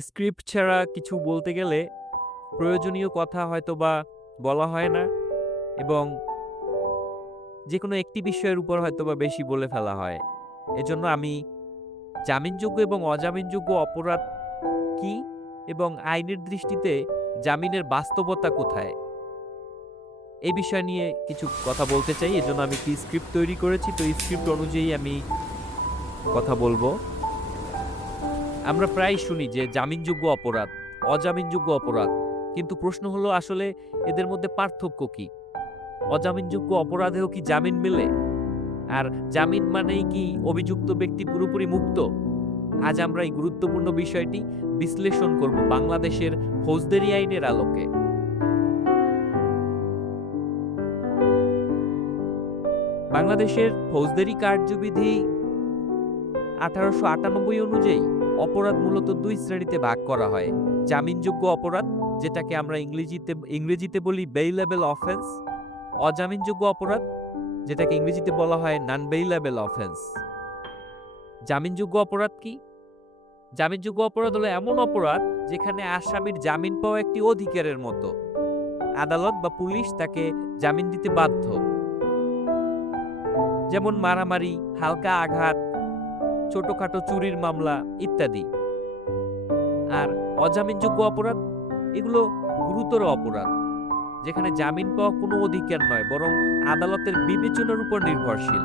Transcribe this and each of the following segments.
Script ছাড়া কিছু বলতে গেলে প্রয়োজনীয় কথা হয়তো বা বলা হয় না এবং যে কোনো একটি বিষয়ের উপর হয়তো বা বেশি বলে ফেলা হয়। এজন্য আমি জামিনযোগ্য এবং অজামিনযোগ্য অপরাধ কি এবং আইনের দৃষ্টিতে জামিনের বাস্তবতা কোথায়? এই বিষয় নিয়ে কিছু কথা বলতে চাই, এজন্য আমি একটি স্ক্রিপ্ট তৈরি করেছি। তো স্ক্রিপ্ট অনুযায়ী আমি কথা বলব। আমরা প্রায় শুনি যে জামিনযোগ্য অপরাধ, অজামিনযোগ্য অপরাধ। কিন্তু প্রশ্ন হলো আসলে এদের মধ্যে পার্থক্য কি? অজামিনযোগ্য অপরাধেও কি জামিন মেলে? আর জামিন মানেই কি অভিযুক্ত ব্যক্তি পুরোপুরি মুক্ত? আজ আমরা এই গুরুত্বপূর্ণ বিষয়টি বিশ্লেষণ করব বাংলাদেশের ফৌজদারি আইনের আলোকে। বাংলাদেশের ফৌজদারি কার্যবিধি আঠারোশো আটানব্বই অনুযায়ী অপরাধ মূলত দুই শ্রেণীতে ভাগ করা হয়। জামিনযোগ্য অপরাধ, যেটাকে আমরা ইংরেজিতে ইংরেজিতে বলি বেইলেবল অফেন্স অজামিনযোগ্য অপরাধ, যেটাকে ইংরেজিতে বলা হয় নন বেইলেবল অফেন্স জামিনযোগ্য অপরাধ কি? জামিনযোগ্য অপরাধ হলো এমন অপরাধ যেখানে আসামির জামিন পাওয়া একটি অধিকারের মতো। আদালত বা পুলিশ তাকে জামিন দিতে বাধ্য। যেমন মারামারি, হালকা আঘাত ছোটখাটো চুরির মামলা ইত্যাদি। আর অজামিনযোগ্য অপরাধ, এগুলো গুরুতর অপরাধ, যেখানে জামিন পাওয়া কোনো অধিকার নয়, বরং আদালতের বিবেচনার উপর নির্ভরশীল।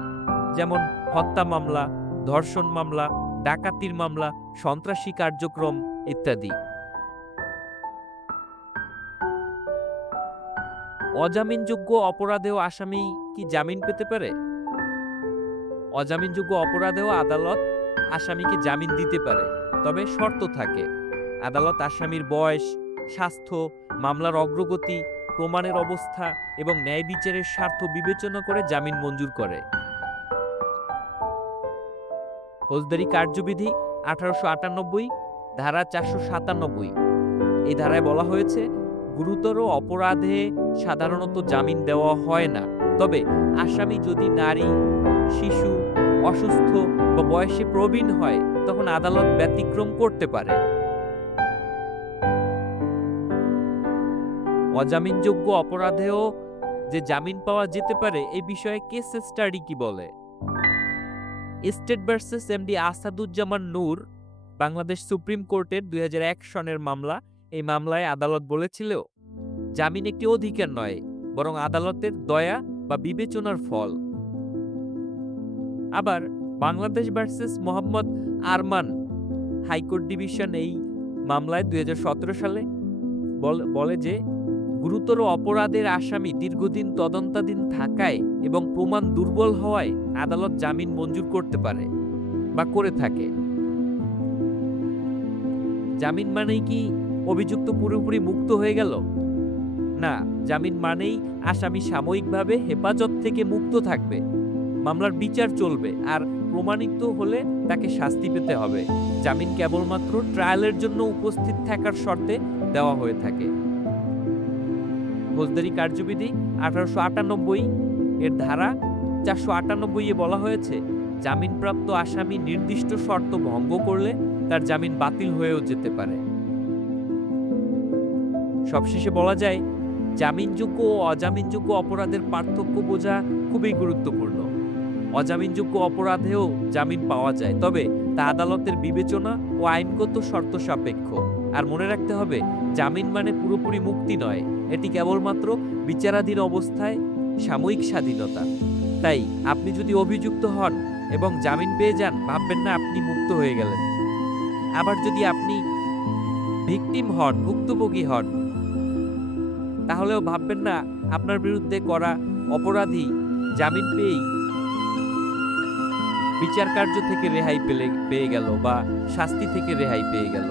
যেমন হত্যা মামলা, ধর্ষণ মামলা, ডাকাতির মামলা, সন্ত্রাসী কার্যক্রম ইত্যাদি। অজামিনযোগ্য অপরাধেও আসামি কি জামিন পেতে পারে? অজামিনযোগ্য অপরাধেও আদালত আসামিকে জামিন দিতে পারে, তবে শর্ত থাকে। আদালত আসামির বয়স, স্বাস্থ্য, মামলার অগ্রগতি, প্রমাণের অবস্থা এবং ন্যায় বিচারের স্বার্থ বিবেচনা করে জামিন মঞ্জুর করে। ফৌজদারি কার্যবিধি আঠারোশো আটানব্বই, ধারা চারশো সাতানব্বই। এই ধারায় বলা হয়েছে, গুরুতর অপরাধে সাধারণত জামিন দেওয়া হয় না। তবে আসামি যদি নারী, শিশু অসুস্থ বা বয়সে প্রবীণ হয়, তখন আদালত ব্যতিক্রম করতে পারে। অজামিনযোগ্য অপরাধেও যে জামিন পাওয়া যেতে পারে এই বিষয়ে কেস স্টাডি কি বলে? State versus MD Asaduzzaman Noor, Bangladesh supreme কোর্টের দুই হাজার এক সনের মামলা, এই মামলায় আদালত বলেছিল জামিন একটি অধিকার নয়, বরং আদালতের দয়া বা বিবেচনার ফল। আবার Bangladesh versus Mohammad Arman high court division এই মামলায় দুই সালে বল- যে, গুরুতর অপরাধের আসামি দীর্ঘদিন তদন্তাধীন থাকায় এবং প্রমাণ দুর্বল হওয়ায় আদালত জামিন মঞ্জুর করতে পারে বা করে থাকে। জামিন মানেই কি অভিযুক্ত পুরোপুরি মুক্ত হয়ে গেল? না, জামিন মানেই আসামি সাময়িকভাবে হেফাজত থেকে মুক্ত থাকবে। মামলার বিচার চলবে আর প্রমাণিত হলে তাকে শাস্তি পেতে হবে। জামিন কেবলমাত্র ট্রায়ালের জন্য উপস্থিত থাকার শর্তে দেওয়া হয়ে থাকে। ফৌজদারি কার্যবিধি আঠারোশো আটানব্বই এর ধারা চারশো আটানব্বই এ বলা হয়েছে, জামিনপ্রাপ্ত আসামি নির্দিষ্ট শর্ত ভঙ্গ করলে তার জামিন বাতিল হয়েও যেতে পারে। সবশেষে বলা যায়, জামিনযোগ্য ও অজামিনযোগ্য অপরাধের পার্থক্য বোঝা খুবই গুরুত্বপূর্ণ। অজামিনযোগ্য অপরাধেও জামিন পাওয়া যায়। তবে তা আদালতের বিবেচনা ও আইনগত শর্ত সাপেক্ষ। আর মনে রাখতে হবে, জামিন মানে পুরোপুরি মুক্তি নয়। এটি কেবলমাত্র বিচারাধীন অবস্থায় সাময়িক স্বাধীনতা। তাই আপনি যদি অভিযুক্ত হন এবং জামিন পেয়ে যান, ভাববেন না আপনি মুক্ত হয়ে গেলেন। আবার যদি আপনি ভিকটিম হন, ভুক্তভোগী হন, তাহলেও ভাববেন না আপনার বিরুদ্ধে করা অপরাধী জামিন পেয়েই বিচার কার্য থেকে রেহাই পেলে পেয়ে গেল বা শাস্তি থেকে রেহাই পেয়ে গেল।